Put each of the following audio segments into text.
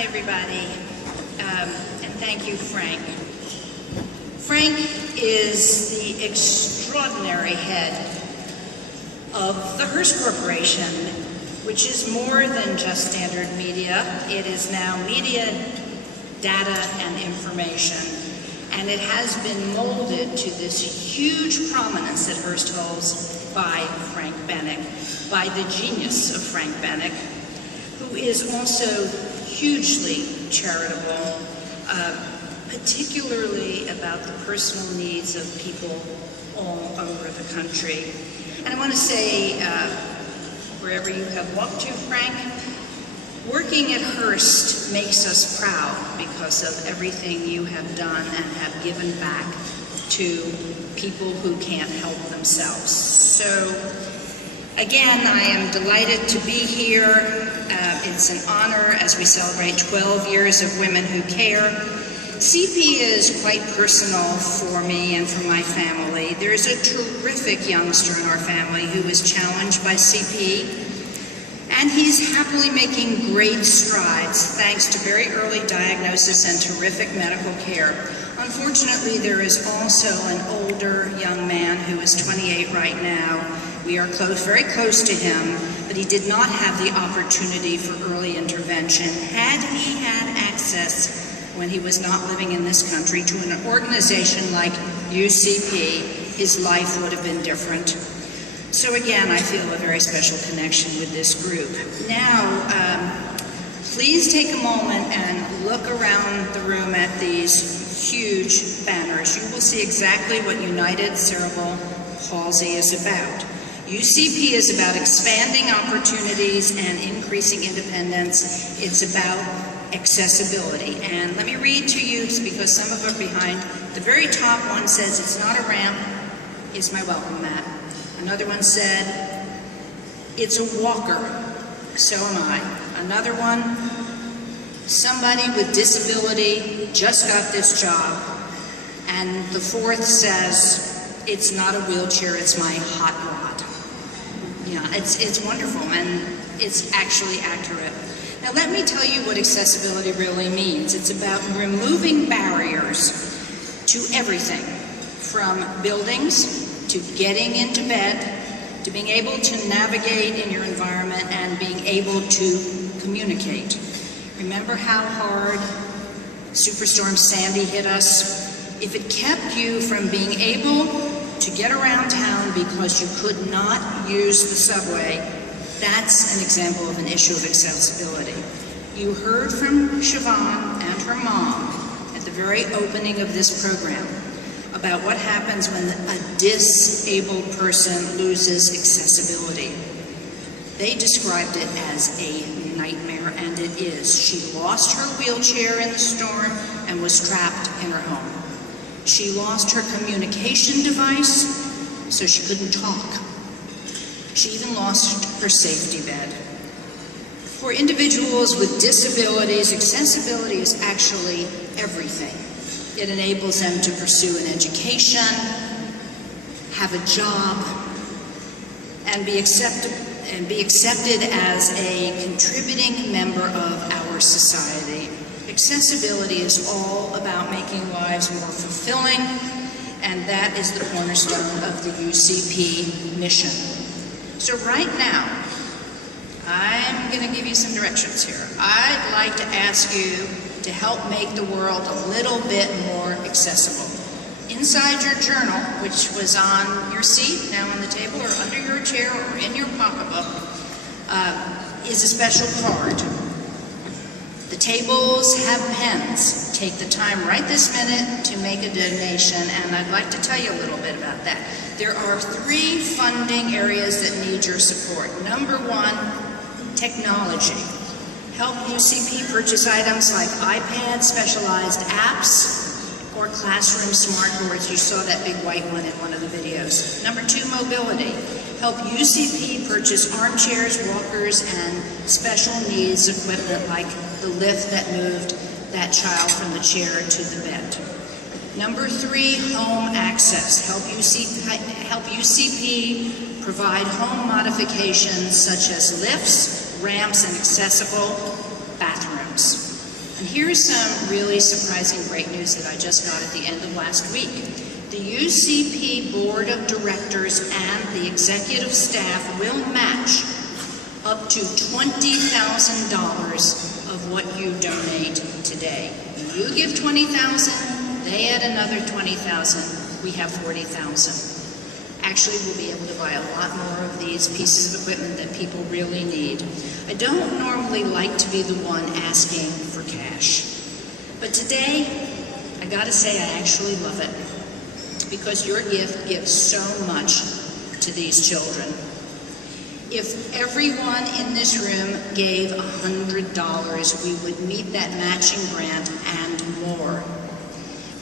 Hi, everybody, and thank you, Frank. Frank is the extraordinary head of the Hearst Corporation, which is more than just standard media. It is now media, data, and information, and it has been molded to this huge prominence that Hearst holds by Frank Bennick, by the genius of Frank Bennick, who is also hugely charitable, particularly about the personal needs of people all over the country. And I want to say, wherever you have walked to, Frank, working at Hearst makes us proud because of everything you have done and have given back to people who can't help themselves. So, again, I am delighted to be here. It's an honor as we celebrate 12 years of Women Who Care. CP is quite personal for me and for my family. There's a terrific youngster in our family who was challenged by CP, and he's happily making great strides thanks to very early diagnosis and terrific medical care. Unfortunately, there is also an older young man who is 28 right now. We are very close to him, but he did not have the opportunity for early intervention. Had he had access, when he was not living in this country, to an organization like UCP, his life would have been different. So again, I feel a very special connection with this group. Now, please take a moment and look around the room at these huge banners. You will see exactly what United Cerebral Palsy is about. UCP is about expanding opportunities and increasing independence. It's about accessibility. And let me read to you, because some of them are behind. The very top one says, "It's not a ramp, it's my welcome mat." Another one said, "It's a walker, so am I." Another one, "Somebody with disability just got this job." And the fourth says, "It's not a wheelchair, it's my hot rod." Yeah, it's wonderful, and it's actually accurate. Now let me tell you what accessibility really means. It's about removing barriers to everything, from buildings to getting into bed, to being able to navigate in your environment and being able to communicate. Remember how hard Superstorm Sandy hit us? If it kept you from being able to get around town because you could not use the subway, that's an example of an issue of accessibility. You heard from Siobhan and her mom at the very opening of this program about what happens when a disabled person loses accessibility. They described it as a nightmare, and it is. She lost her wheelchair in the storm and was trapped in her home. She lost her communication device, so she couldn't talk. She even lost her safety bed. For individuals with disabilities, accessibility is actually everything. It enables them to pursue an education, have a job, and be accepted as a contributing member of our society. Accessibility is all about making lives more fulfilling, and that is the cornerstone of the UCP mission. So right now, I'm going to give you some directions here. I'd like to ask you to help make the world a little bit more accessible. Inside your journal, which was on your seat, now on the table, or under your chair, or in your pocketbook, is a special card. The tables have pens. Take the time right this minute to make a donation, and I'd like to tell you a little bit about that. There are 3 funding areas that need your support. Number 1, technology. Help UCP purchase items like iPads, specialized apps, or classroom smart boards. You saw that big white one in one of the videos. Number 2, mobility. Help UCP purchase armchairs, walkers, and special needs equipment like the lift that moved that child from the chair to the bed. Number 3, home access. Help UCP provide home modifications such as lifts, ramps, and accessible bathrooms. And here's some really surprising great news that I just got at the end of last week. The UCP Board of Directors and the executive staff will match up to $20,000 of what you donate today. You give $20,000, they add another $20,000, we have $40,000. Actually, we'll be able to buy a lot more of these pieces of equipment that people really need. I don't normally like to be the one asking for cash, but today, I gotta say I actually love it, because your gift gives so much to these children. If everyone in this room gave $100, we would meet that matching grant and more.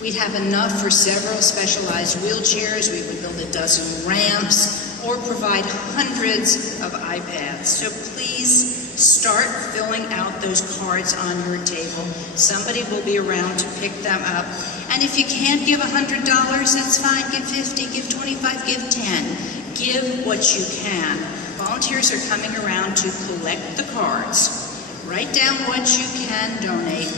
We'd have enough for several specialized wheelchairs, we would build a dozen ramps, or provide hundreds of iPads. So please start filling out those cards on your table. Somebody will be around to pick them up. And if you can't give $100, that's fine. Give 50, give 25, give 10. Give what you can. Volunteers are coming around to collect the cards. Write down what you can donate.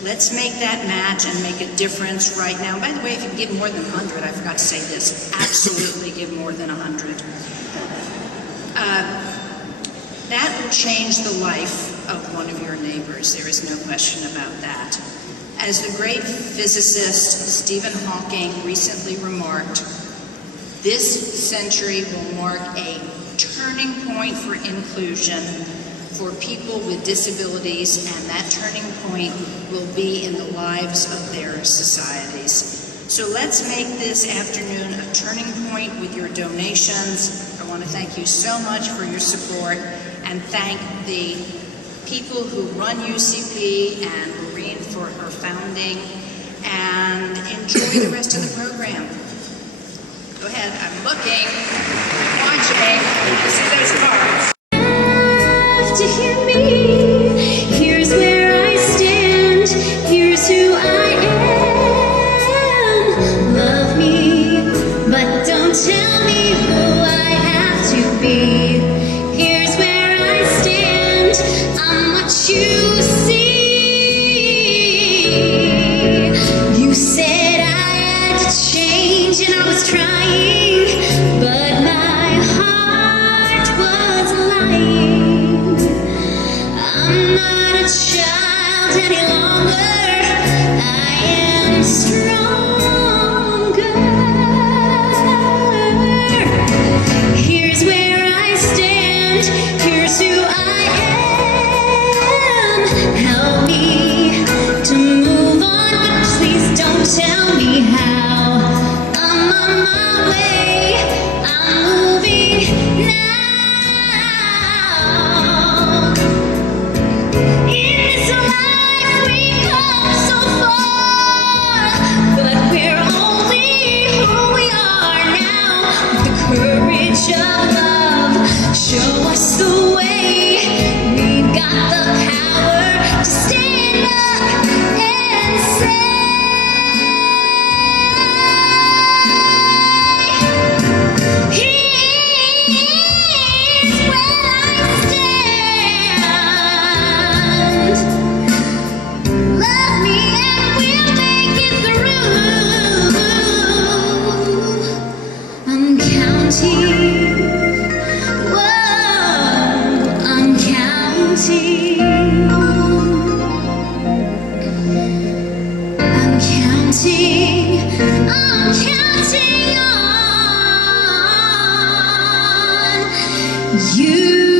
Let's make that match and make a difference right now. By the way, if you give more than 100, I forgot to say this, absolutely give more than 100. That will change the life of one of your neighbors. There is no question about that. As the great physicist Stephen Hawking recently remarked, this century will mark a turning point for inclusion for people with disabilities, and that turning point will be in the lives of their societies. So let's make this afternoon a turning point with your donations. I want to thank you so much for your support, and thank the people who run UCP and Maureen for her founding, and enjoy the rest of the program. Go ahead, I'm looking, I'm watching, I see those cards. To hear me, here's where I stand, here's who I am. Love me, but don't tell me who I have to be. Here's where I stand, I'm what you see. You said I had to change and I was trying, but my heart was lying. I'm not a child any longer, I am stronger. Here's where I stand, here's who I am. Help me to move on, but please don't tell me how. I'm on my way, I'm moving now. In this life we've come so far, but we're only who we are now. The courage of love, show us the way. We've got the power to stand up and say, here's where I stand. Love me and we'll make it through. I'm counting. Whoa, I'm counting. I'm counting. I'm counting on you.